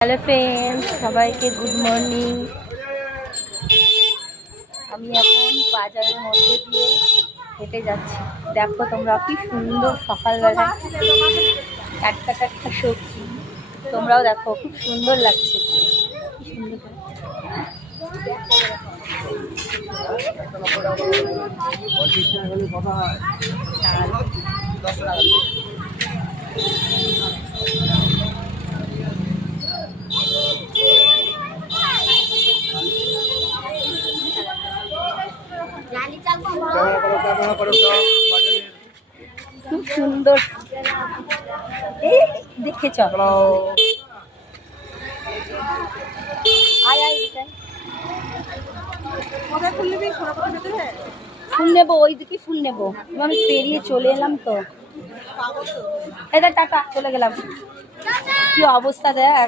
Hello friends, সবাইকে good morning. আমি এখন বাজারের মধ্যে দিয়ে হেঁটে যাচ্ছি। দেখো তোমরা কি সুন্দর সকালবেলা টাটকা টাটকা সবজি। তোমরাও দেখো খুব সুন্দর লাগছে, কি সুন্দর করে। খুব সুন্দর, এই দেখে চলো। ফুল নেবো, ওই দিকে ফুল নেবো। আমি পেরিয়ে চলে এলাম তো, এটা টাটা চলে গেলাম। কি অবস্থা দেখ,